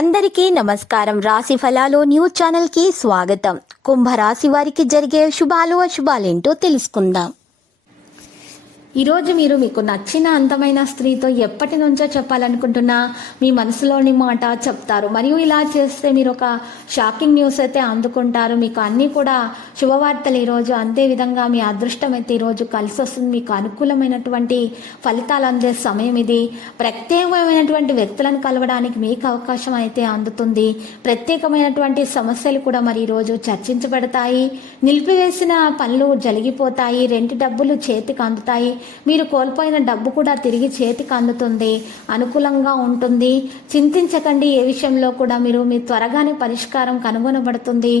అందరికీ నమస్కారం. రాశి ఫలాలు న్యూస్ ఛానల్ కి స్వాగతం. కుంభరాశి వారికి జరిగే శుభాలు అశుభాలేంటో తెలుసుకుందాం. ఈరోజు మీరు మీకు నచ్చిన అందమైన స్త్రీతో ఎప్పటి నుంచో చెప్పాలనుకుంటున్నా మీ మనసులోని మాట చెప్తారు. మరియు ఇలా చేస్తే మీరు ఒక షాకింగ్ న్యూస్ అయితే అందుకుంటారు. మీకు అన్నీ కూడా శుభవార్తలు ఈరోజు. అంతేవిధంగా మీ అదృష్టం అయితే ఈరోజు కలిసి వస్తుంది. మీకు అనుకూలమైనటువంటి ఫలితాలు అందే సమయం ఇది. ప్రత్యేకమైనటువంటి వ్యక్తులను కలవడానికి మీకు అవకాశం అయితే అందుతుంది. ప్రత్యేకమైనటువంటి సమస్యలు కూడా మరి ఈరోజు చర్చించబడతాయి. నిలిపివేసిన పనులు జరిగిపోతాయి. రెంటి డబ్బులు చేతికి అందుతాయి. మీరు కోల్పోయిన డబ్బు కూడా తిరిగి చేతికి అందుతుంది. అనుకూలంగా ఉంటుంది. చింతించకండి. ఏ విషయంలో కూడా మీరు త్వరగానే పరిష్కారం కనుగొనబడుతుంది.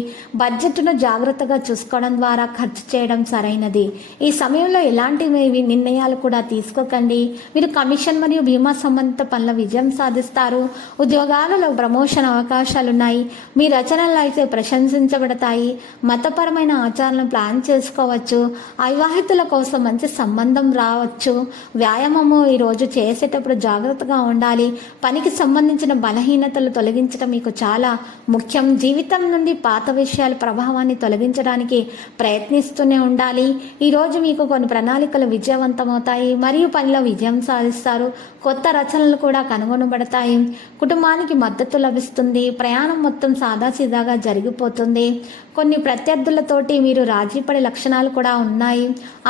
బడ్జెట్ను జాగ్రత్తగా చూసుకోవడం ద్వారా ఖర్చు చేయడం సరైనది. ఈ సమయంలో ఎలాంటి నిర్ణయాలు కూడా తీసుకోకండి. మీరు కమిషన్ మరియు బీమా సంబంధిత పనుల విజయం సాధిస్తారు. ఉద్యోగాలలో ప్రమోషన్ అవకాశాలున్నాయి. మీ రచనలు అయితే ప్రశంసించబడతాయి. మతపరమైన ఆచారాలను ప్లాన్ చేసుకోవచ్చు. అవివాహితుల కోసం మంచి సంబంధం రావచ్చు. వ్యాయామము ఈరోజు చేసేటప్పుడు జాగ్రత్తగా ఉండాలి. పనికి సంబంధించిన బలహీనతలు తొలగించడం మీకు చాలా ముఖ్యం. జీవితం నుండి పాత విషయాల ప్రభావాన్ని తొలగించడానికి ప్రయత్నిస్తూనే ఉండాలి. ఈరోజు మీకు కొన్ని ప్రణాళికలు విజయవంతమవుతాయి మరియు పనిలో విజయం సాధిస్తారు. కొత్త రచనలు కూడా కనుగొనబడతాయి. కుటుంబానికి మద్దతు లభిస్తుంది. ప్రయాణం మొత్తం సాదాసీదాగా జరిగిపోతుంది. కొన్ని ప్రత్యర్థులతోటి మీరు రాజీపడే లక్షణాలు కూడా ఉన్నాయి.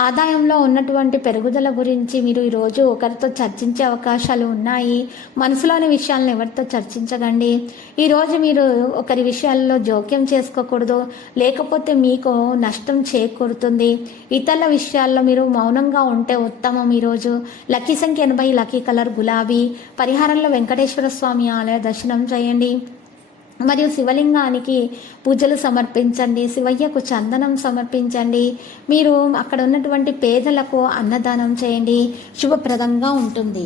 ఆదాయంలో ఉన్నటువంటి పెరుగుదల గురించి మీరు ఈరోజు ఒకరితో చర్చించే అవకాశాలు ఉన్నాయి. మనసులోని విషయాలను ఎవరితో చర్చించకండి. ఈరోజు మీరు ఒకరి విషయాల్లో జోక్యం చేసుకోకూడదు, లేకపోతే మీకు నష్టం చేకూరుతుంది. ఇతరుల విషయాల్లో మీరు మౌనంగా ఉంటే ఉత్తమం. ఈరోజు లక్కీ సంఖ్య 80, లక్కీ కలర్ గులాబీ. పరిహారంలో వెంకటేశ్వర స్వామి ఆలయ దర్శనం చేయండి మరియు శివలింగానికి పూజలు సమర్పించండి. శివయ్యకు చందనం సమర్పించండి. మీరు అక్కడ ఉన్నటువంటి పేదలకు అన్నదానం చేయండి. శుభప్రదంగా ఉంటుంది.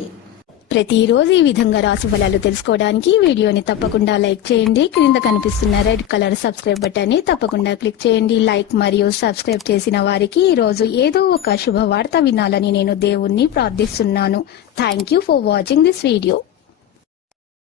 ప్రతిరోజు ఈ విధంగా రాశి ఫలాలు తెలుసుకోవడానికి వీడియోని తప్పకుండా లైక్ చేయండి. క్రింద కనిపిస్తున్న రెడ్ కలర్ సబ్స్క్రైబ్ బటన్ ని తప్పకుండా క్లిక్ చేయండి. లైక్ మరియు సబ్స్క్రైబ్ చేసిన వారికి ఈ రోజు ఏదో ఒక శుభవార్త వినాలని నేను దేవుణ్ణి ప్రార్థిస్తున్నాను. Thank you for watching this video.